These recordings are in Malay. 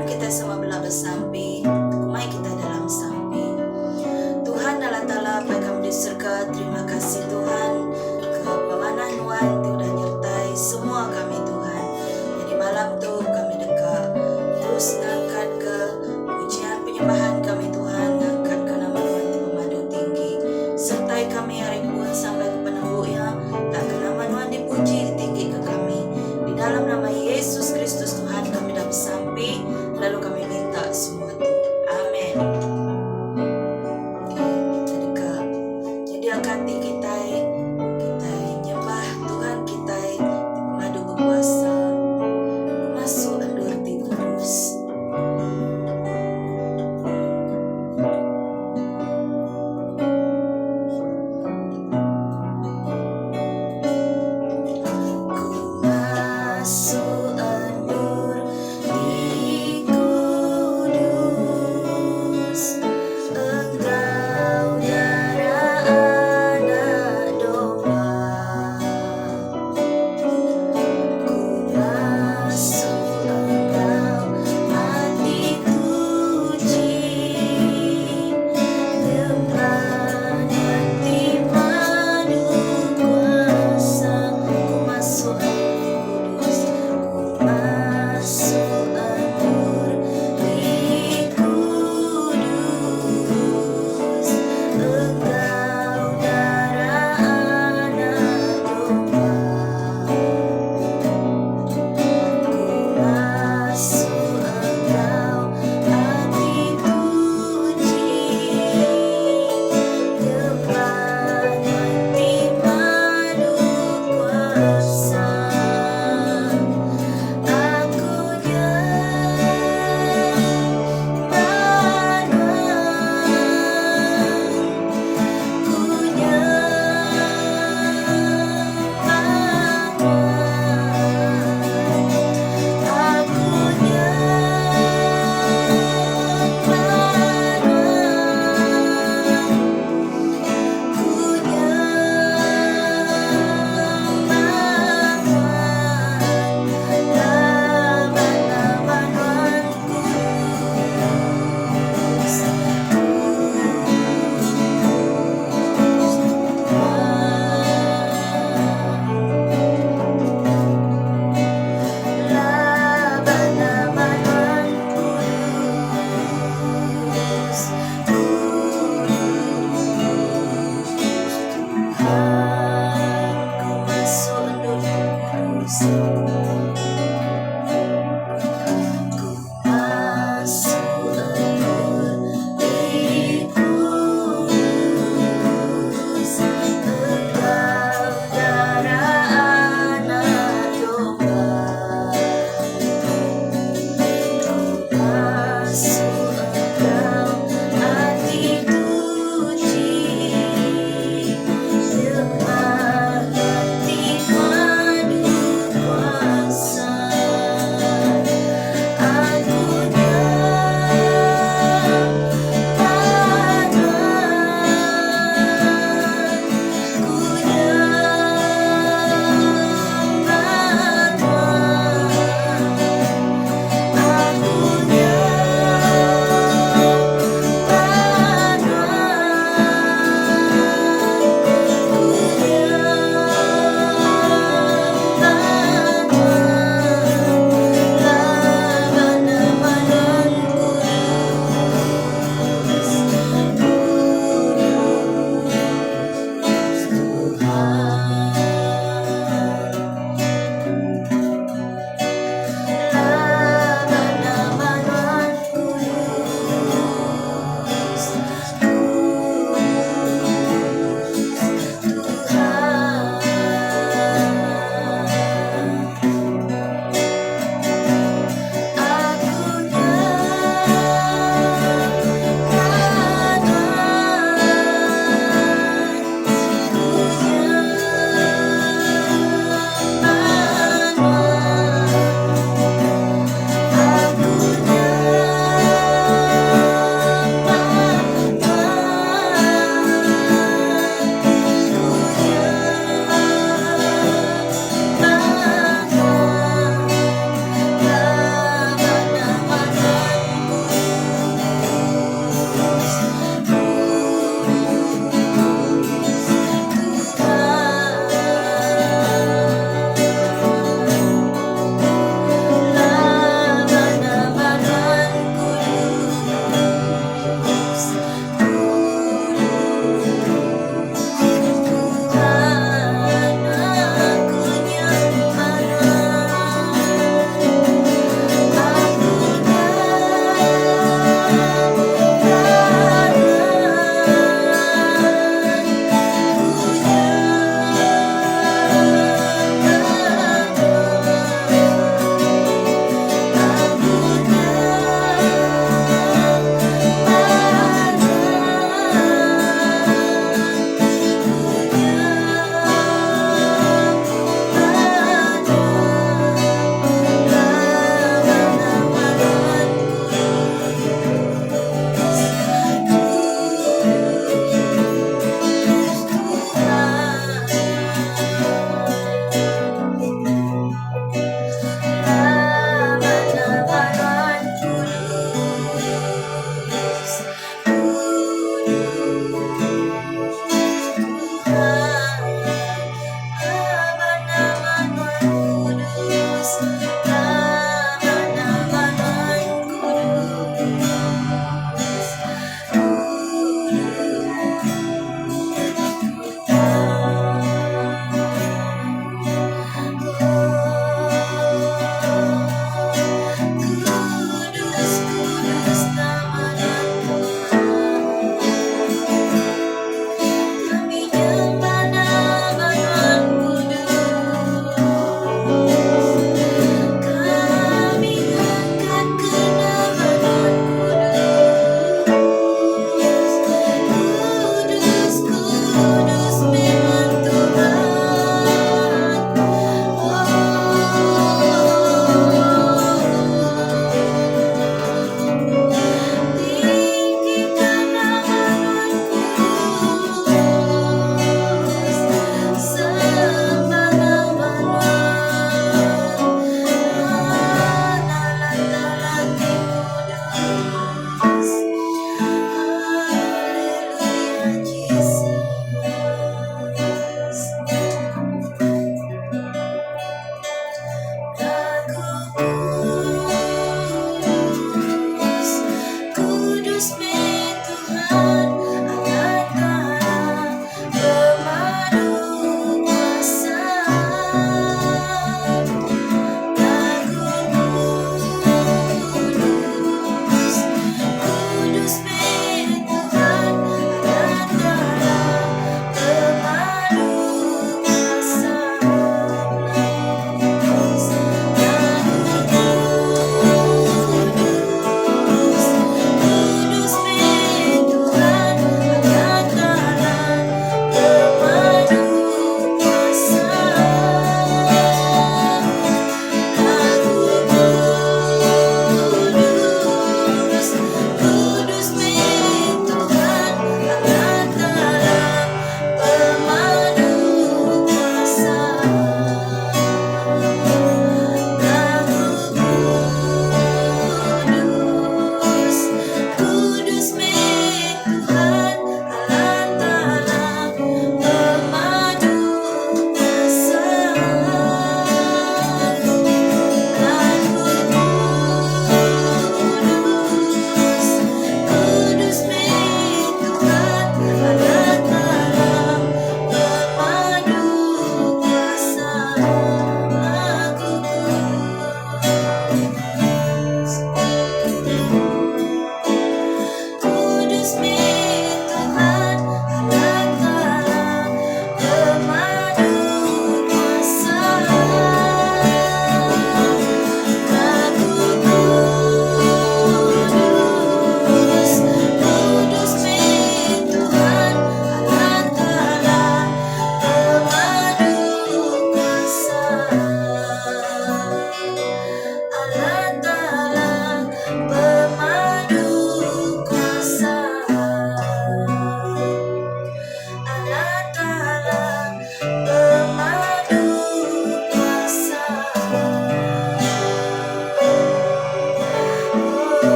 Tuhan kita semua belah bersampai, kumai kita dalam sampai. Tuhan Allah Ta'ala baik kami di surga, terima kasih Tuhan ke pemanah Nuan udah nyertai semua kami Tuhan. Jadi malam tuh kami dekat terus ngangkat ke pujian penyembahan kami Tuhan, ngangkat ke nama Tuhan pemadu tinggi. Sertai kami hari pun sampai ke penembuknya, tak ke nama Tuhan dipuji tinggi ke kami. Di dalam nama Yesus Kristus Tuhan kami dah bersampai, lalu kami minta semua itu. Amin. Kita dekat. Jadi angkati kita nyembah Tuhan kita madu berkuasa. Masuk andur ti kudus.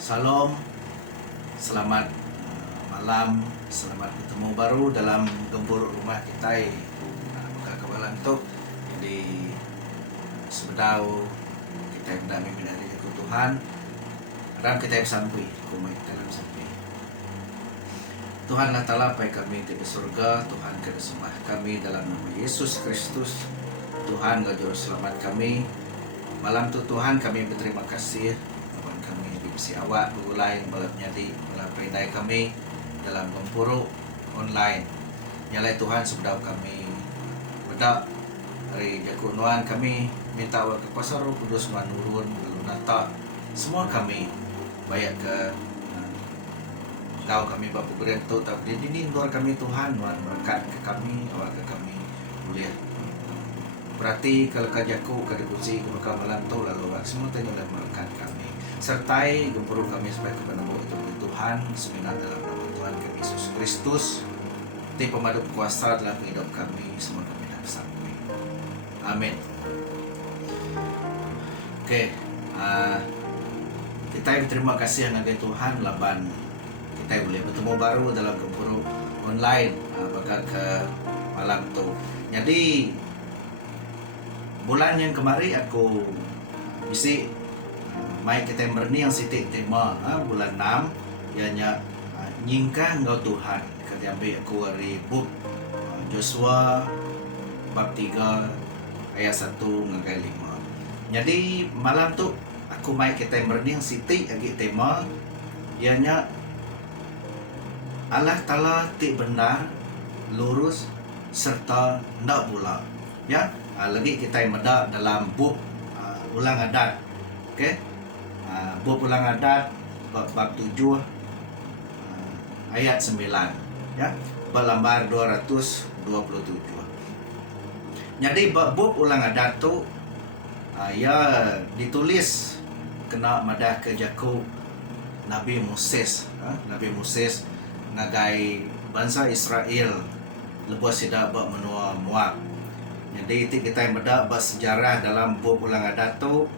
Salam, selamat malam, selamat bertemu baru dalam gembur rumah kita. Buka kawalan tu. Jadi sebedau kita hendak meminari ke Tuhan. Ram kita sampai, kumai dalam sampai. Tuhan Allah Ta'ala pai kami di surga, Tuhan kada sembah kami dalam nama Yesus Kristus. Tuhan juru selamat kami. Malam tu Tuhan kami berterima kasih kami si awak berulai balap nyadi balap perintai kami dalam gempuru online. Nyalai Tuhan sebedau kami bedak hari jakunuan kami minta awak ke pasar kudus manurun lalu nata semua kami banyak ke kau kami bapa berentu tapi di luar kami Tuhan berkat ke kami awak ke kami boleh berarti kalau kajaku kada kunci ke malam tu lalu awak semua tengok dalam berkat kami sertai gempuru kami supaya kepada Tuhan seminat dalam nama Tuhan kami Yesus Kristus di pemadu kuasa dalam hidup kami semua kami dah sampai. Amin. Oke, kita berterima kasih kepada Tuhan laban kita boleh bertemu baru dalam gempuru online bakal ke malam tu. Jadi bulan yang kemarin aku misi mai kita berni yang sitik tema bulan 6 ianya nyingkah engkau Tuhan kita ambil aku dari buk Joshua bab 3 ayat 1 hingga 5. Jadi malam tu aku mai kita berni yang sitik lagi tema ianya Allah Ta'ala ti benar lurus serta ndak pula ya. Lagi kita medak dalam buk ulang adat. Okey. Buku ulang adat bab 7 ayat 9 ya, berlambar 227. Jadi bab ulang adat tu ya ditulis kena madah ke Jakub Nabi Moses Nabi Moses ngagai bangsa Israel lepas sidak bab menua Moab. Jadi kita medak bab sejarah dalam bab ulang adat tu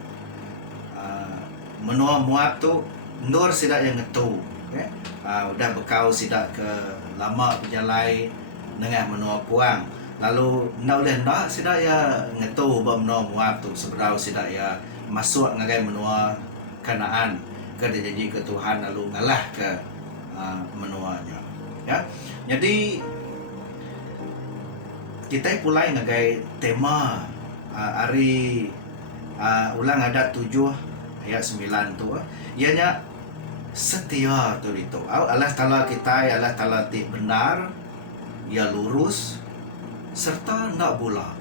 menua Moab tu nur sidak yang ngetu okay? Udah bekau sidak ke lama berjalai dengan menua puang lalu nak boleh nak sidak ya ngetu bab menua Moab tu sebedau sidak ya masuk ngagai menua Kanaan ke janji ke Tuhan lalu ngalah ke menuanya ya. Jadi kita pulai ngagai tema hari ulang adat 7 ayat 9 tu ianya setia tu itu. Allah Ta'ala kita Allah Ta'ala ti benar, ia lurus serta ndak bula.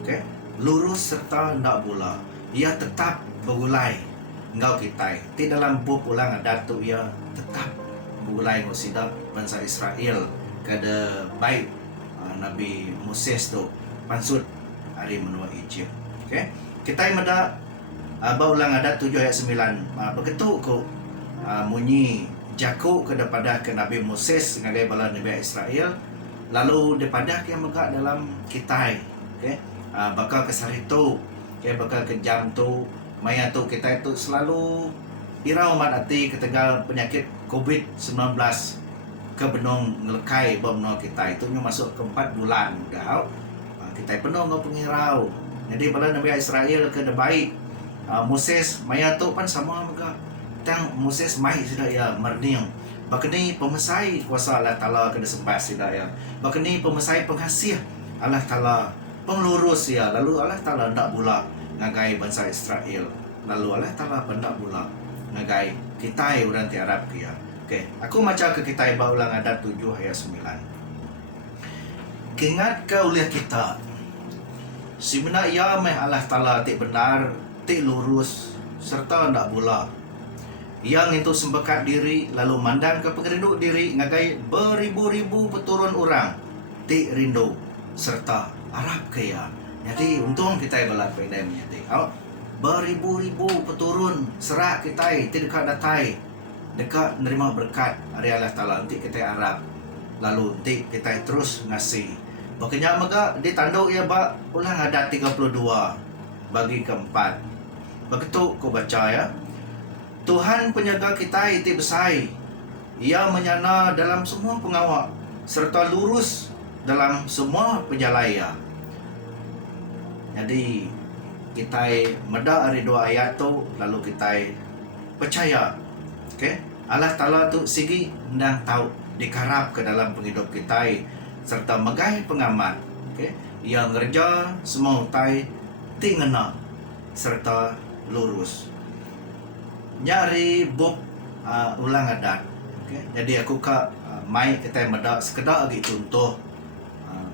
Okey, lurus serta ndak bula. Ia tetap berulai engkau kita. Ti dalam buk ulang adat tu ia tetap berulai ngosidak bangsa Israel kada baik Nabi Moses tu pansut hari menua Egypt. Okey, kita mada ulang adat 7 ayat 9 begitu ko munyi jaku kepada ke Nabi Moses ngagai bala Nabi Israel lalu daripada ke megak dalam kitai okey bakal ke saritu okey bakal ke jam tu maya tu kita itu selalu irau mat ati ketegal penyakit COVID-19 ke benong ngelekai bomno kita itu masuk ke 4 bulan dah kita penuh ngau pengirau. Jadi bala Nabi Israel ke baik Moses maya tu pan sama juga tang Moses mai sudah ya merniang bakeni pemesai kuasa Allah Ta'ala kena sembah sudah ya bakeni pemesai pengasih Allah Ta'ala penglurus ya lalu Allah Ta'ala ndak pula ngagai bangsa Israel lalu Allah Ta'ala ndak pula ngagai kita orang ti Arab ya. Okey aku baca ke kita ulang adat 7 ayat 9 ingat ke oleh kita sebenarnya meh Allah Ta'ala ti benar ti lurus serta ndak pula yang itu sembekat diri lalu mandang ke pengerindu diri ngagai beribu-ribu peturun orang ti rindu serta Arab kaya. Jadi untung kita balap pendai menyati beribu-ribu peturun serak kita ti dekat datai dekat nerima berkat hari Allah Ta'ala nanti kita Arab lalu nanti kita terus ngasih bakanya mega ditanduk ya ba ulang adat 32 bagi keempat begitu ku baca ya Tuhan penjaga kita iti besai. Ia menyana dalam semua pengawak serta lurus dalam semua perjalanan. Jadi kita meda hari dua ayat tu lalu kita percaya. Okay? Allah Ta'ala tu sigi ndang tahu dikarap ke dalam penghidup kita serta megai pengamat. Okay? Yang ngerja semua utai tingena serta lurus. Nyari buk ulang adat. Okay? Jadi aku mai kita meda sekedar lagi contoh.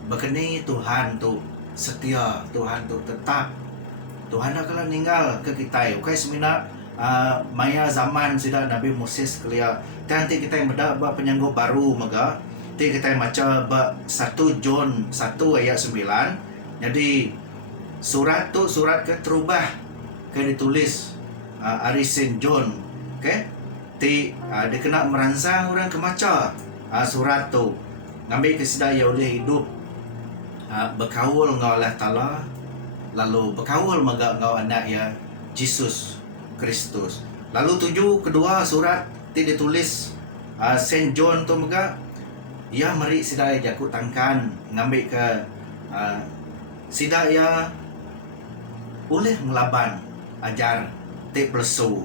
Begini Tuhan tu setia, Tuhan tu tetap. Tuhan nak kalau ninggal ke kita. Okay, semina maya zaman sida Nabi Moses kelia. Nanti kita meda ba penyanggup baru mega. Nanti kita baca ba 1 John 1 ayat 9. Jadi surat tu surat ke terubah ke ditulis Ari Saint John. Okay? Dia kena merangsang orang ke maca surat tu. Ngambil kesedaya oleh hidup berkawul ngau Allah Ta'ala, lalu berkawul mega ngau anak ya Yesus Kristus. Lalu kedua surat ditulis Saint John tu mega ia meri sidaya jaku tangkan ngambil ke sidaya boleh melaban ajar plesu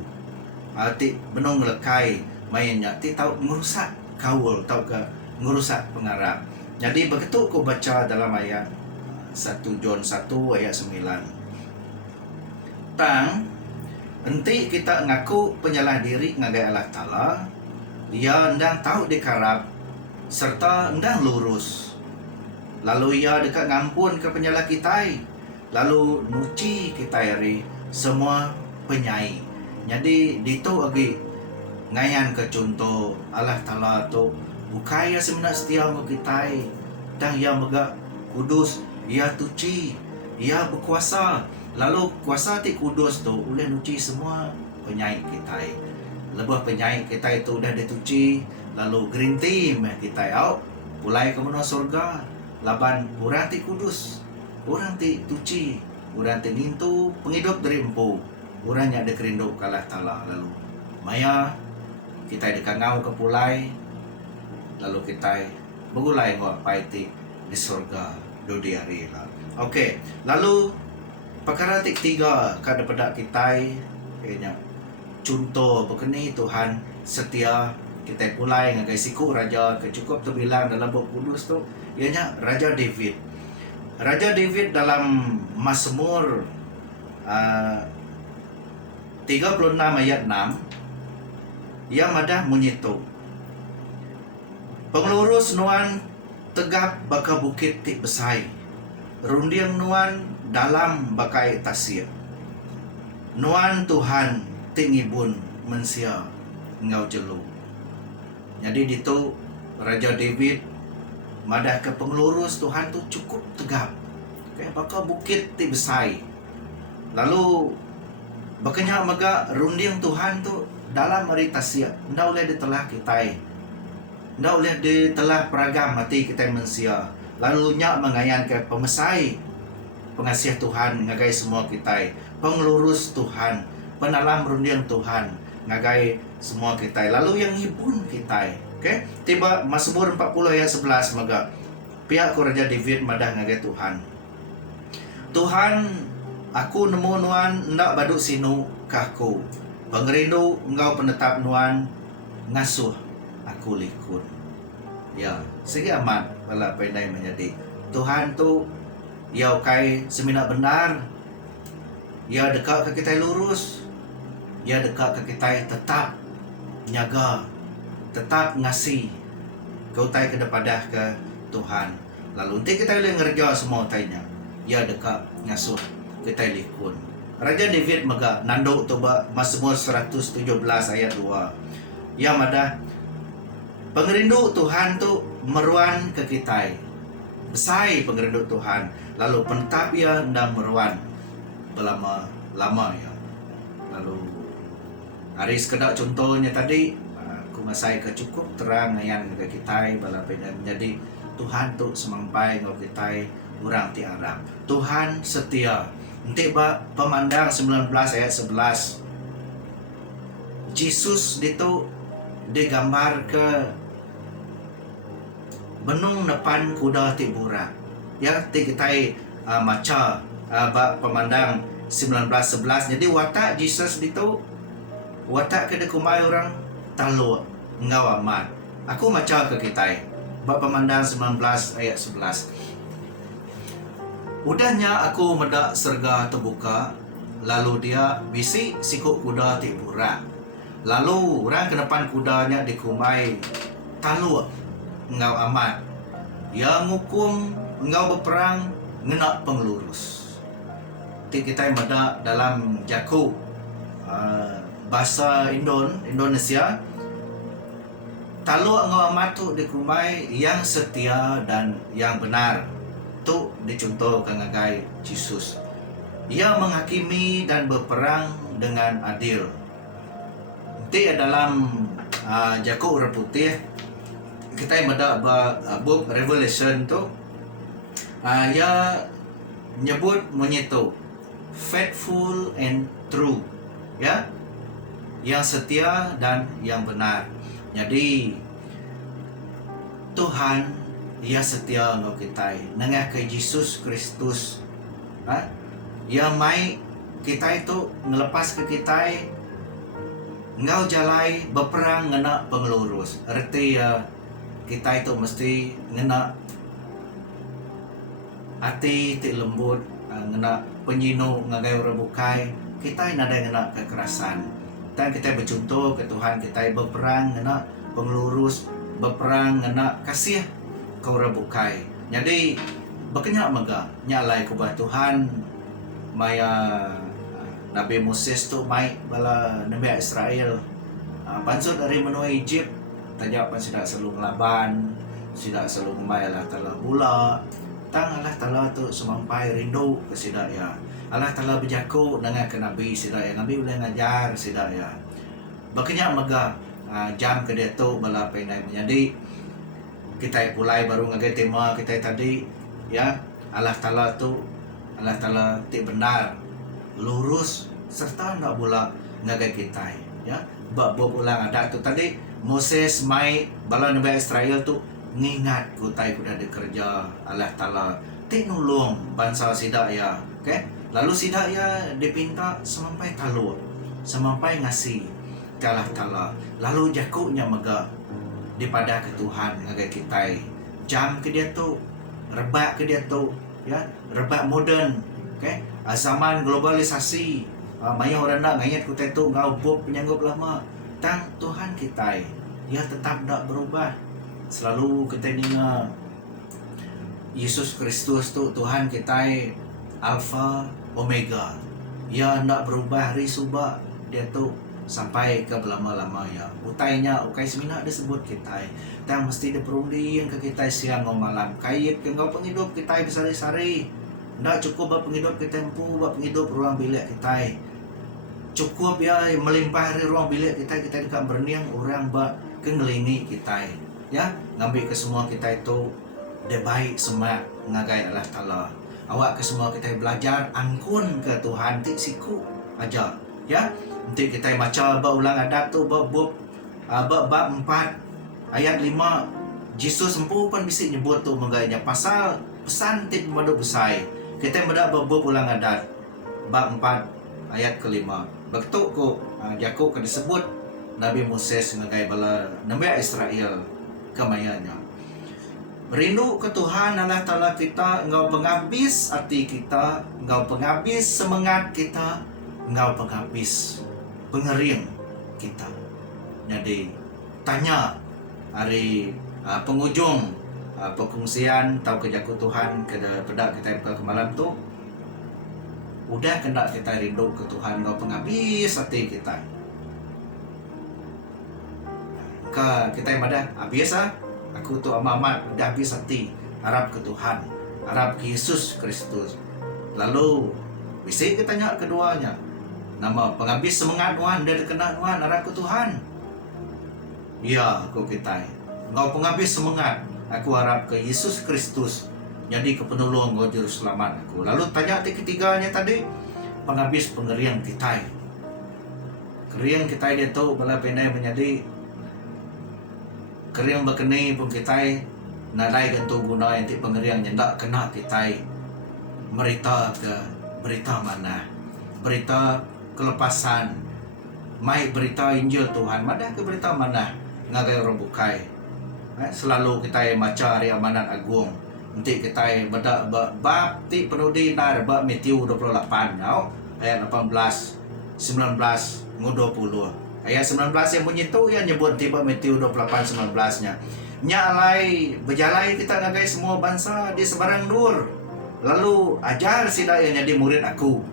benong ngelekai mainnya tahu ngerusak kawul tahu ke ngerusak pengarap. Jadi begitu aku baca dalam ayat 1 John 1 ayat 9. Enti kita ngaku penyalah diri ngagai Allah Ta'ala, ia ndang tahu dikarap serta ndang lurus. Lalu ia dekat ngampun ke penyalah kita, lalu nuci kita hari semua penyai. Jadi dito lagi ngayan ke contoh Allah Ta'ala tu bukaya semenak setia dengan kita. Dan ia mega kudus, ia tuci, ia berkuasa. Lalu kuasa ti kudus tu boleh nuci semua penyai kita. Lebih penyai kita itu dah dituci, lalu green team kita out mulai ke mana surga. Laban orang ti kudus, orang ti tuci, orang ti nintu penghidup dari empu. Orangnya ada kerindu ke Allah Ta'ala. Lalu maya kita dekat ngau ke pulai, lalu kita bergulai ngau paiti di surga dudi hari lah. Okey, lalu perkara tiga daripada kita kayaknya contoh begini Tuhan setia. Kita pulai ngagai siku raja kecukup tu bilang dalam buku kudus tu ianya Raja David. Raja David dalam Mazmur 36 ayat 6 ia madah menyitu pengelurus nuan tegap baka bukit tik besai, rundiang nuan dalam bakai tasir. Nuan Tuhan tingibun mensia ngau jelu. Jadi ditu Raja David madah ke pengelurus Tuhan tu cukup tegap. Okay, baka bukit tik besai. Lalu bakanya maga rundiang Tuhan tu dalam hari tasir. Ndak boleh ditelah kita. Ndak boleh ditelah peragam mati kita mensia. Lalu nyak mengayan ke pemesai pengasih Tuhan ngagai semua kita, pengelurus Tuhan, penalam rundiang Tuhan ngagai semua kita. Lalu yang hibun kita. Okay? Tiba Mazmur 40 ayat 11 maga pihak Raja David madah ngagai Tuhan. Tuhan, aku nemu nuan ndak baduk sinu kahku. Pengerindu engkau penetap nuan ngasuh aku likun. Ya, segi amat wala pendai menjadi Tuhan tu ia kai semina benar. Ia dekat ke kita lurus. Ia dekat ke kita tetap nyaga, tetap ngasih kau tai ke depadah ke Tuhan. Lalu nanti kita boleh ngerja semua tanya. Ia dekat ngasuh kita likun. Raja David mega nanduk tu Mazmur 117 ayat 2. Ia madah pengerindu Tuhan tu meruan ke kita. Besai pengerindu Tuhan. Lalu penetap ia ndak meruan berlama-lama ya. Lalu hari sekedar contohnya tadi aku masai ke cukup terang yang ke kita balapai dan menjadi Tuhan tu semampai ngau kita orang ti Arab. Tuhan setia. Nanti pemandang 19 ayat 11. Jesus itu digambar ke benung depan kuda tibura. Ya, kita maca pemandang 19:11. Jadi watak Jesus itu watak ke kumai orang talu ngau amat. Aku maca ke kita pemandang 19 ayat 11. Udahnya aku medak serga terbuka, lalu dia bisik sikut kuda tibura. Lalu orang ke depan kudanya dikumai talu engau amat. Ya ngukum engau berperang ngenak pengelurus. Kita medak dalam Jakub bahasa Indonesia, talu engau amat tu dikumai yang setia dan yang benar. Tu dicontoh kangagai Jesus. Ia menghakimi dan berperang dengan adil. Nanti dalam Jakub Putih kita ada book Revelation tu ia nyebut menyitu faithful and true, ya, yang setia dan yang benar. Jadi Tuhan ia setia ngau kita nengah ke Yesus Kristus. Ia mai kita itu ngelepas ke kita ngau jalai berperang ngena pengelurus. Arti kita itu mesti ngena hati ti lembut, ngena penyino ngagai rebukai. Kita nada ngena kekerasan. Dan kita bercontoh ke Tuhan, kita berperang ngena pengelurus, berperang ngena kasih kau rebukai. Jadi berkenyak mega nyalai kubah Tuhan maya Nabi Moses tu mai bala Nabi Israel pansut dari menua Egypt tajak pan sidak selalu ngelaban, sidak selalu mai Allah Taala bula tang Allah Taala tu semampai rindu ke sidak ya. Allah Taala berjaku dengan ke Nabi sidak ya, Nabi boleh ngajar sidak ya. Berkenyak mega jam ke dia tu bala pendai menjadi kita mulai baru ngagai tema kita tadi ya. Allah Taala tu Allah Taala ti benar, lurus serta nak pula ngagai kita ya. Bab ulang ada tu tadi Moses mai bala Nabi Israel tu ngingat kutai kuda dikerja Allah Taala ti nulung bangsa sidak ya. Okey, lalu sidak ya dipinta sampai talu, sampai ngasih ke Allah Taala. Lalu jakuknya mega daripada ke Tuhan ngagai kita jam ke dia tu rebak ke dia tu ya, rebak moden. Okay? Zaman globalisasi banyak orang nak ngayat kita tu ngau buat penyanggup lama. Tang Tuhan kita ia tetap tak berubah. Selalu kita dengar Yesus Kristus tu Tuhan kita Alfa Omega. Ia tak berubah hari subak dia tu sampai ke belama-lama ya. Utainya ukai semina disebut kita. Tang mesti diperunding ke kita siang atau malam. Kait ke ngau penghidup kita besari-sari. Ndak cukup buat penghidup kita empu buat penghidup ruang bilik kita. Cukup ya melimpah dari ruang bilik kita dekat berniang orang buat kengelingi kita. Ya, ngambil ke semua kita itu dia baik semak ngagai Allah Taala. Awak ke semua kita belajar angkun ke Tuhan tik siku aja. Ya, nanti kita baca ulang adat tu bab 4 ayat 5. Yesus empu pun bisa nyebut tu menggainya pasal pesan tip madu besai. Kita mendak bab ulang adat bab 4 ayat ke-5. Begitu ko Yakub kan disebut Nabi Moses ngagai bala Nabi Israel kemayanya. Rindu ke Tuhan Allah Taala kita, engkau penghabis hati kita, engkau penghabis semangat kita, engkau penghabis pengering kita. Jadi tanya hari penghujung pengungsian tau kejaku Tuhan kepada kita ke malam tu, udah kena kita rindu ke Tuhan, engkau penghabis hati kita. Kita yang ada habis aku tu amat udah habis hati, harap ke Tuhan, harap ke Yesus Kristus. Lalu bisa kita tanya keduanya, nama penghabis semangat Tuhan, dia kena Tuhan, harap ke Tuhan. Ya, aku kita engkau penghabis semangat, aku harap ke Yesus Kristus, jadi ke penolong engkau juru selamat aku. Lalu tanya ketiganya tadi, penghabis pengerian kita, Keriang kita dia tu bala pendai menjadi keriang berkeni pun kita nadai gantu guna yang ti pengeriang nyendak kena kita merita ke berita mana, berita kelepasan, mai berita Injil Tuhan, mana ke berita mana ngagai orang bukai. Selalu kita maca hari amanat agung. Nanti kita beda bab ti penudi nar bab Matius 28 ayat 18, 19, 20. Ayat 19 yang bunyi tu yang nyebut tiba Matius 28 19-nya. Nyalai berjalai kita ngagai semua bangsa di sebarang dur. Lalu ajar sidaya jadi murid aku.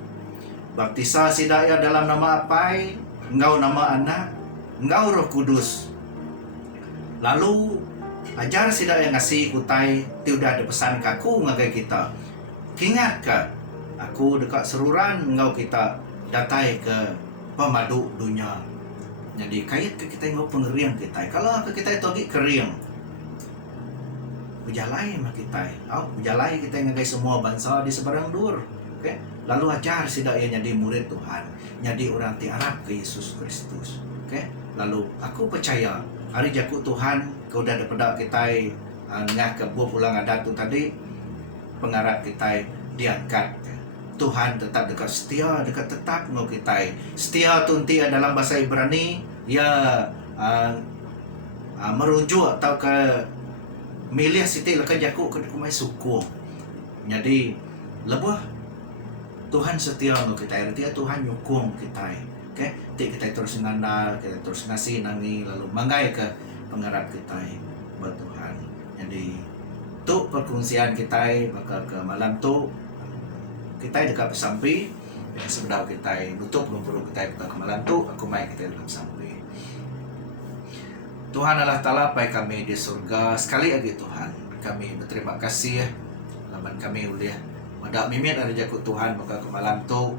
Baptisa sidaya dalam nama apai? Engkau nama anak, engkau Roh Kudus. Lalu ajar sidaya ngasih kutai tiudah ada pesan kaku ngagai kita. Ingat ke aku dekat seruran engkau kita datai ke pemadu dunia. Jadi kait ke kita engkau pengeriang kita. Kalau ke kita togi keriang. Berjalai mah kita. Berjalai kita ngagai semua bangsa di sebarang dur. Okay? Lalu ajar sidaya jadi murid Tuhan, jadi orang tiarap ke Yesus Kristus. Okay? Lalu aku percaya hari jaku Tuhan kau dah dapat kita ngah ke buah pulang adat tu tadi pengarap kita diangkat. Tuhan tetap dekat setia, dekat tetap ngau kita. Setia tu nanti dalam bahasa Ibrani ya merujuk atau ke milih siti leka jaku ke kumai suku. Jadi lebih Tuhan setia ngau kita. Artinya Tuhan nyukung kita. Okay? Nanti kita terus ngandal, kita terus ngasih nangi lalu manggai ke pengarap kita buat Tuhan. Jadi tu perkongsian kita maka ke malam tu kita dekat sampai sebenarnya kita nutup perlu kita ke malam tu aku mai kita dalam sampai. Tuhan Allah Ta'ala pai kami di surga sekali lagi Tuhan kami berterima kasih laban kami boleh madak mimit ada jaku Tuhan maka ke malam tu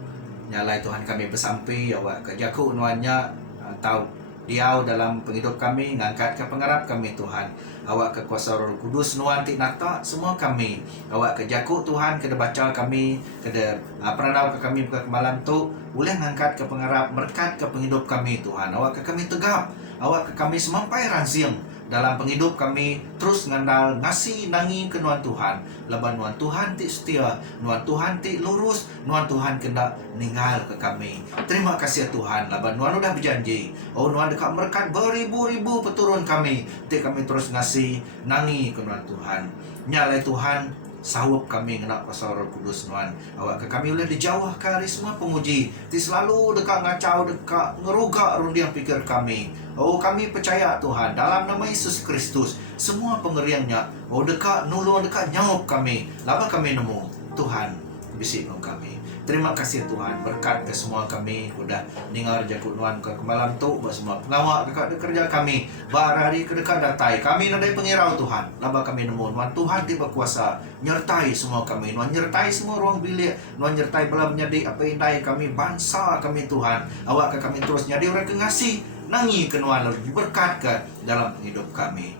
nyalai Tuhan kami bersampai awak ke jaku nuannya atau diau dalam penghidup kami ngangkat ke pengarap kami Tuhan awak ke kuasa Roh Kudus nuan ti nata semua kami awak ke jaku Tuhan ke baca kami ke peranau ke kami ke malam tu boleh ngangkat ke pengarap berkat ke penghidup kami Tuhan awak ke kami tegap awak ke kami semampai ransiang dalam penghidup kami terus ngandal ngasih nangi ke nuan Tuhan laban nuan Tuhan ti setia nuan Tuhan ti lurus nuan Tuhan kena ninggal ke kami. Terima kasih Tuhan laban nuan udah berjanji nuan dekat berkat beribu-ribu peturun kami ti kami terus ngasih nangi ke nuan Tuhan nyalai Tuhan sawup kami ngena kuasa Roh Kudus nuan awak ke kami boleh dijauh kari semua pemuji ti selalu dekat ngacau dekat ngerugak rundiang pikir kami kami percaya Tuhan dalam nama Yesus Kristus semua pengeriangnya dekat nulung dekat nyawab kami laba kami nemu Tuhan bisik kami. Terima kasih Tuhan berkat ke semua kami udah dengar jakut nuan ke malam tu buat semua pengawak dekat kerja kami barari ke dekat datai kami nadai pengirau Tuhan laba kami nemu nuan Tuhan tiba kuasa nyertai semua kami nuan nyertai semua ruang bilik nuan nyertai bala menjadi apa indai kami bangsa kami Tuhan awak ke kami terus jadi orang kengasih nangi ke nuan berkat ke dalam hidup kami.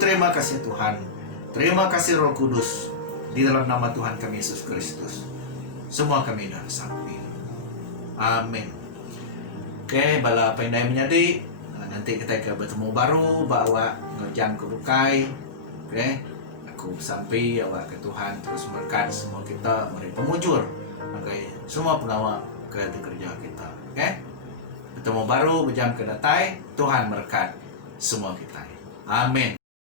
Terima kasih Tuhan terima kasih Roh Kudus di dalam nama Tuhan kami Yesus Kristus semua kami dah sampai. Amin. Oke, bala apa yang menjadi nanti kita ke bertemu baru bawa ngejam ke bukai. Oke, aku sampai awak ke Tuhan terus berkat semua kita beri pemujur. Oke, semua pengawal ke kerja kita. Oke, bertemu baru berjam ke datai. Tuhan berkat semua kita. Amin.